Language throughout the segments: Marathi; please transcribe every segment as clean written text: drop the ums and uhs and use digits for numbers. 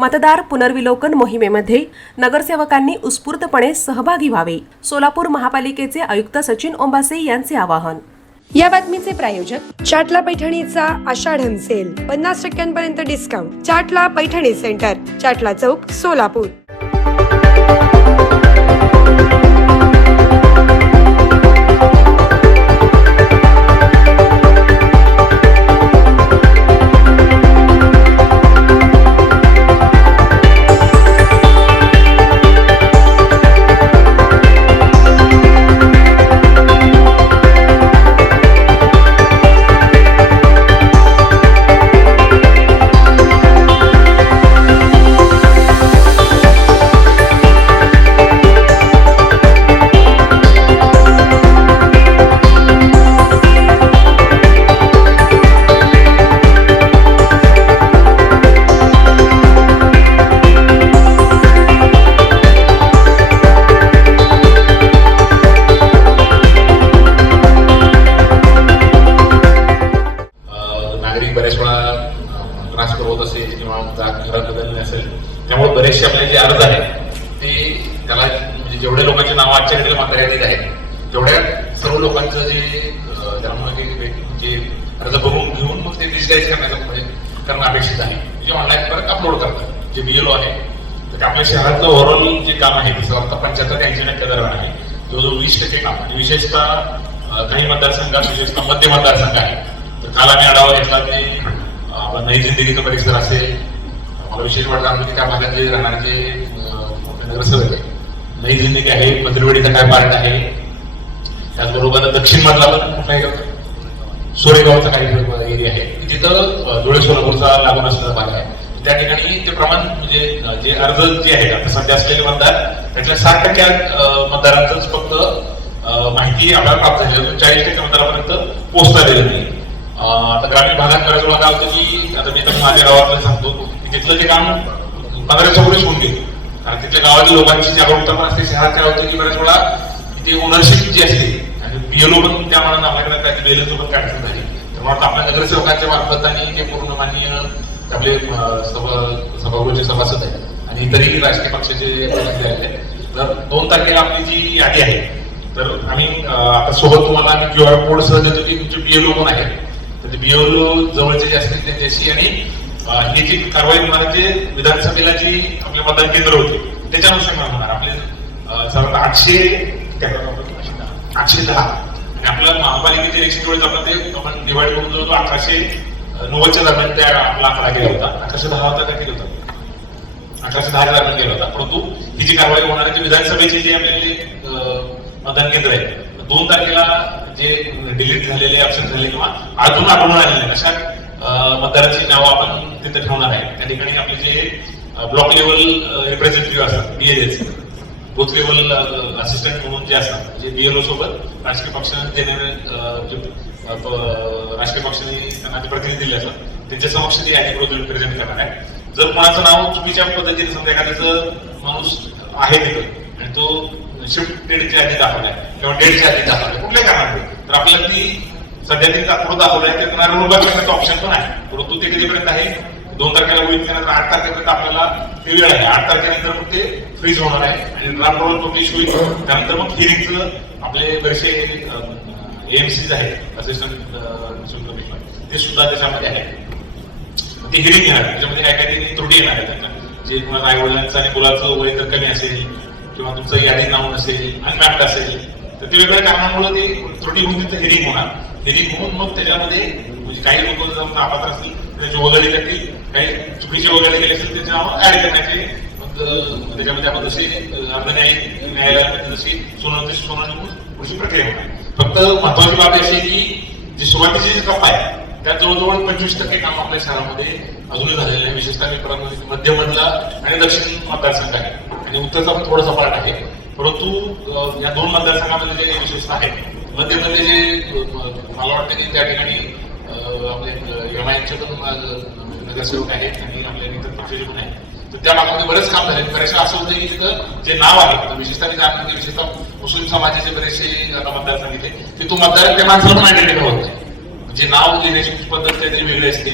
मतदार पुनर्विलोकन मोहिमेमध्ये नगरसेवकांनी उत्स्फूर्तपणे सहभागी व्हावे. सोलापूर महापालिकेचे आयुक्त सचिन ओंबासे यांचे आवाहन. या बातमीचे प्रायोजक चाटला पैठणीचा आषाढन सेल 50% डिस्काउंट. चाटला पैठणी सेंटर, चाटला चौक, सोलापूर. ट्रान्सफर होत असेल किंवा घरात बदलणे असेल, त्यामुळे बरेचसे आपले जे अर्ज आहेत ते त्याला म्हणजे जेवढ्या लोकांची नावं आजच्या घडीला मतदार यादीत आहेत तेवढ्या सर्व लोकांचं जे म्हणजे अर्ज बघून घेऊन मग ते डिजिटाईज करणं अपेक्षित आहे. जे ऑनलाईन परत अपलोड करतात जे BLO आहे. तर आपल्या शहरातलं ओव्हरऑल जे काम आहे त्याचं आता 75-80% दरम्यान आहे. जो 20% काम आहे विशेषतः काही मतदारसंघात विशेषतः मध्य मतदारसंघ आहे. तर काल आम्ही आढावा घेतला की आपला नई जिंदगीचा परिसर असेल. मला विशेष वाटतं की त्या भागात जे राहणारे नगरसेवक आहे, नई जिंदगी आहे, पदरवडीचा काय पार्ट आहे, त्याचबरोबर दक्षिण मधला पण कुठलाही सोरेगावचा काही एरिया आहे तिथं धुळे सोलापूरचा लागून असलेला भाग आहे. त्या ठिकाणी ते प्रमाण म्हणजे जे अर्ज जे आहेत आता सध्या असलेले मतदार त्यातल्या 60% मतदारांचंच फक्त माहिती आपल्याला प्राप्त झाली. 40% मतदारापर्यंत पोहोचता आलेलं नाही. आता ग्रामीण भागात करायचं काय होतं की आता मी तर माझ्या गावातलं सांगतो की तिथलं जे काम 15 वर्ष होऊन गेलं. कारण तिथल्या गावातील लोकांची जागरूकता पण असते. शहरात काय होतं की बऱ्याच वेळा ते ओनरशिप जी असते आणि BLO पण त्या मनानं आपल्याकडे काय BLO सोबत काय अडचण झाली. त्यामुळे आपल्या नगरसेवकांच्या मार्फत आणि ते पूर्ण माननीय आपले सभागृहाचे सभासद आहेत आणि इतरही राजकीय पक्षाचे आहेत. तर 2 तारखेला आपली जी यादी आहे तर आम्ही आता सोबत तुम्हाला आम्ही QR कोड सह देतो की तुमचे BLO कोण आहेत. तर ते BLO जवळचे जे असतील त्यांच्याशी आणि ही जी कारवाई होणार जे विधानसभेला जी आपले मतदान केंद्र होते त्याच्यानुसार होणार. आपले साधारणतः 810 आणि आपल्या महापालिकेचे इलेक्शन वेळेस आपण डिवाइड करून जो 1890च्या दरम्यान त्या आपला आकडा केला होता. 1810 होता का केला होता 1810 दरम्यान केला होता. परंतु ही जी कारवाई होणार आहे विधानसभेचे जे आपले मतदान केंद्र आहे 2 तारखेला जे डिलीट झालेले ऍब्सेंट झाले किंवा अजून आढळून आलेले अशा मतदारांची नावं आपण तिथे ठेवणार आहे. त्या ठिकाणी आपले जे ब्लॉक लेवल रिप्रेझेंटेटिव्ह असतात BLOचे, बूथ लेवल असिस्टंट म्हणून जे असतात जे BLO सोबत राजकीय पक्षाने राजकीय पक्षाने त्यांना जे प्रतिनिधी दिले असतात त्यांच्या समक्ष ते यादी रिप्रेझेंट करणार आहे. जर कोणाचं नाव चुकीच्या पद्धतीने समजा एखाद्याचं माणूस आहे तिथं आणि तो शिफ्ट डेटची यादी दाखवलाय किंवा डेटची यादी दाखवलाय कुठल्या कारणाने तर आपल्याला ती सध्या ती पुढे दाखवलाय ते रोलबॅक करण्याचा ऑप्शन पण आहे. परंतु ते कितीपर्यंत आहे 2 तारखेला होईल त्यानंतर 8 तारखेपर्यंत आपल्याला ते वेळ आहे. 8 तारखेनंतर मग ते फ्रीज होणार आहे आणि ड्राफ्ट रोल पब्लिश होईल. त्यानंतर मग हिअरिंगचं आपले बरेचसे AMCs आहेत असिस्टंट ते सुद्धा त्याच्यामध्ये आहे. ते हिअरिंग घेणार त्याच्यामध्ये काय काही त्रुटी येणार आहे त्यांना जे तुम्हाला आई वडिलांचं आणि मुलाचं वय जर कमी असेल किंवा तुमचं यादी नाव नसेल अनमॅप्ड असेल तर ते वेगळ्या कारणामुळे ते त्रुटी होऊन तिथं हिअरिंग होणार. हिअरिंग होऊन मग त्याच्यामध्ये म्हणजे काही लोक जर अपात्र असतील त्याचे वगैरे करतील, काही चुकीचे वगैरे केले असेल त्याचे नाव ऍड करण्याचे मग त्याच्यामध्ये आपण जसे न्यायालयामध्ये जशी सुनावणी पुढची प्रक्रिया होणार. फक्त महत्वाची बाब अशी आहे की जी सुरुवातीची जी टप्पा आहे त्यात जवळजवळ 25% काम आपल्या शहरामध्ये अजूनही झालेलं आहे. विशेषतः मध्यमधला आणि दक्षिण मतदारसंघ आहे आणि उत्तरचा पण थोडासा पार्ट आहे. परंतु या 2 मतदारसंघामध्ये जे विशेषतः आहे मध्यमध्ये जे मला वाटतं की त्या ठिकाणी आपले MIMचे पण नगरसेवक आहेत आणि आपल्या इतर पक्षाचे पण आहेत. तर त्या भागामध्ये बरेच काम झाले. बरेचसे असं होतं की तिथं जे नाव आहे विशेषतः मुस्लिम समाजाचे बरेचसे आता मतदार सांगितले ते तो मतदार त्या माणसाला पण आयडेंटिफाय होत नाही. जे नाव देण्याची पद्धत काहीतरी वेगळी असते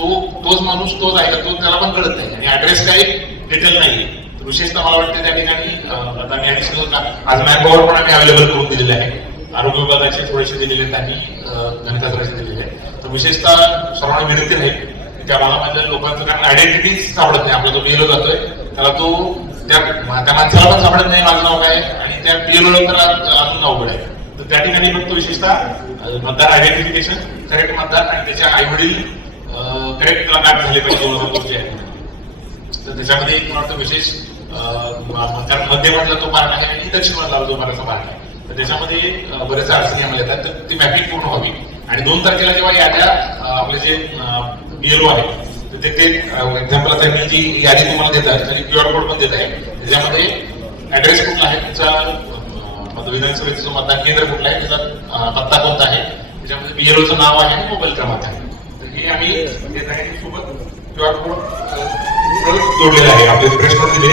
तोच माणूस तोच आहे का तो त्याला पण कळत नाही आणि ऍड्रेस काही डिटेल नाहीये. विशेषतः मला वाटतं त्या ठिकाणी आता मी ऍडिशनल आज मॅनपॉवर पण आम्ही अवेलेबल करून दिलेले आहे. आरोग्य विभागाचे थोडेसे दिलेले आहेत आणि गणिताचे दिलेले आहेत. तर विशेषतः सर्वांना विनंती राहील की त्या भागामधल्या लोकांचं कारण आयडेंटिटी सापडत नाही. आपला जो बीएलओ जातोय त्याला तो त्या माणसाला पण सापडत नाही माझं नाव काय आणि त्या बीएलओ त्याला अजून अवघड आहे. तर त्या ठिकाणी फक्त विशेषतः मतदार आयडेंटिफिकेशन करेक्ट मतदार आणि त्याच्या आई वडील करेक्ट त्याला मॅप झाले पाहिजे 2002 चे आहे. तर त्याच्यामध्ये एक मला वाटतं विशेष मध्य मधला तो भाग आहे आणि दक्षिण मधला जो बराचसा भाग आहे. तर त्याच्यामध्ये बरेच अडचणी आम्हाला येतात. तर ती मॅपिंग पूर्ण व्हावी आणि 2 तारखेला जेव्हा याद्या आपले जे बीएलओ आहे तर ते एक्झाम्पल आता मी जी यादी तुम्हाला देत आहे तरी QR कोड पण देत आहे. त्याच्यामध्ये ऍड्रेस कुठला आहे, त्याचा विधानसभेचं जो मतदान केंद्र कुठलं आहे, त्याचा पत्ता कोणता आहे, त्याच्यामध्ये बीएलओचं नाव आहे आणि मोबाईल क्रमांक आहे. तर हे आम्ही देत आहे सोबत QR कोड जोडलेला आहे आपले प्रश्न दिले.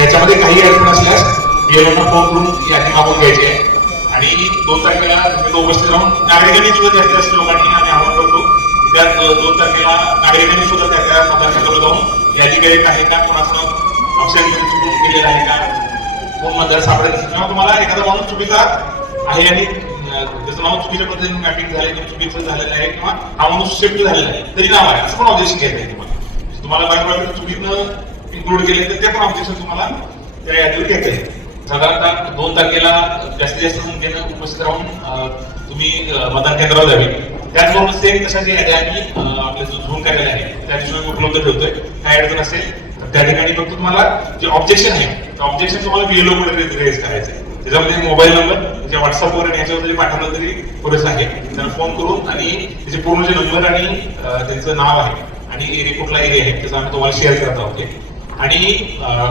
याच्यामध्ये काही अडचण असल्यास बीएलओना फोन करून यादी मागून घ्यायची आहे आणि 2 तारखेला उपस्थित राहून नागरिकांनी सुद्धा जास्तीत जास्त लोकांनी आम्ही आवाहन करतो त्या 2 तारखेला नागरिकांनी सुद्धा त्या मतदारसंघावर जाऊन यादी करेक्ट आहे का, कोणाचं अक्षर चुकून केलेलं आहे का, कोण मतदार सापडेल किंवा तुम्हाला एखादा माणूस चुकीचा आहे आणि त्याचं नाव चुकीच्या पद्धतीने मॅपिंग झाले किंवा चुकीचं झालेलं आहे किंवा हा माणूस शिफ्ट झालेला आहे तरी नाव आहे असं पण ऑब्जेक्शन घ्यायचं आहे. तुम्हाला बायोग्राफी चुकीनं इन्क्लूड केले तर ते पण ऑब्जेक्शन तुम्हाला त्या यादीवर घ्यायचं आहे. साधारणतः 2 तारखेला जास्तीत जास्त संख्येनं उपस्थित राहून तुम्ही मतदान केंद्रावर जावे. त्याचबरोबर सेम तशाच याद्या आम्ही आपल्या जो झूम कार्यालय आहे त्या दिवशी उपलब्ध ठेवतोय. काय अडचण असेल तर त्या ठिकाणी फक्त तुम्हाला जे ऑब्जेक्शन आहे ते ऑब्जेक्शन तुम्हाला बीएलओ कडे रेज करायचं आहे. त्याच्यामध्ये मोबाईल नंबर म्हणजे व्हॉट्सअपवर आणि याच्यावर जरी पाठवलं तरी पुरेसं आहे. त्यांना फोन करून आणि त्याचे पूर्ण जे नंबर आणि त्यांचं नाव आहे आणि एरिया कुठला एरिया आहे त्याचा आम्ही तुम्हाला शेअर करत आहोत. आणि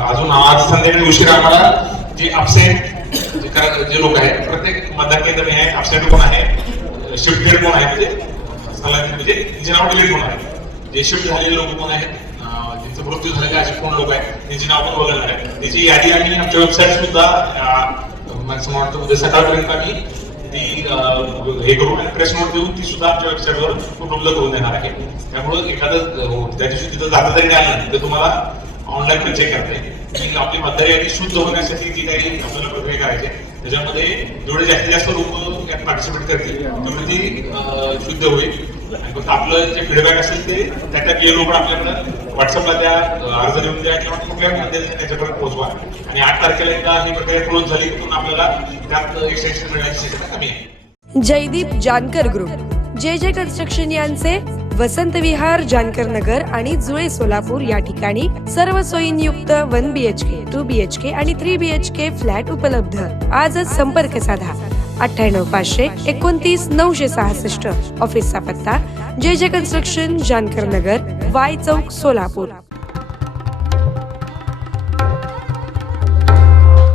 अजून आज संध्याकाळी उशिरा आम्हाला जे अपसेंट जे लोक आहेत प्रत्येक मतदान केंद्र आहे अपसेंट कोण आहे, शिफ्टेड कोण आहे म्हणजे त्यांचे नाव डिलीट होणार आहे. जे शिफ्ट झालेले लोक कोण आहेत, ज्यांचा मृत्यू झालेले असे कोण लोक आहेत त्यांची नाव पण बघणार आहे. त्याची यादी आम्ही आमच्या वेबसाईट सुद्धा वाटतं उद्या सकाळपर्यंत आम्ही ती हे करू आणि प्रेस नोट देऊन ती सुद्धा आमच्या वेबसाईटवर उपलब्ध करून देणार आहे. त्यामुळे एखादं त्या दिवशी तिथं जाता जरी नाही आलं तर तुम्हाला ऑनलाईन पण चेक करता येईल. आपली मतदार यादी शुद्ध होण्यासाठी जी काही आपल्याला प्रक्रिया करायची आहे त्याच्यामध्ये जेवढे जास्तीत जास्त लोक यात पार्टिसिपेट करतील तेवढी ती शुद्ध होईल. आणि फक्त आपलं जे फीडबॅक असेल ते त्या बीएलओ पण आपल्याकडे व्हॉट्सअपला त्या अर्ज लिहून द्या किंवा कुठल्या माध्यमातून त्याच्यापर्यंत पोहोचवा. आणि 8 तारखेला एकदा ही प्रक्रिया पूर्ण झाली तर आपल्याला त्यात एक्सटेन्शन मिळण्याची शक्यता कमी आहे. जयदीप जानकर ग्रुप, जे कन्स्ट्रक्शन यांचे वसंत विहार, जानकर नगर आणि जुळे सोलापूर या ठिकाणी सर्व सोयींयुक्त 1 BHK, 2 BHK आणि 3 BHK फ्लॅट उपलब्ध. आजच संपर्क साधा 98 500 29 966. ऑफिसचा पत्ता जे कन्स्ट्रक्शन, जानकर नगर, वाय चौक, सोलापूर.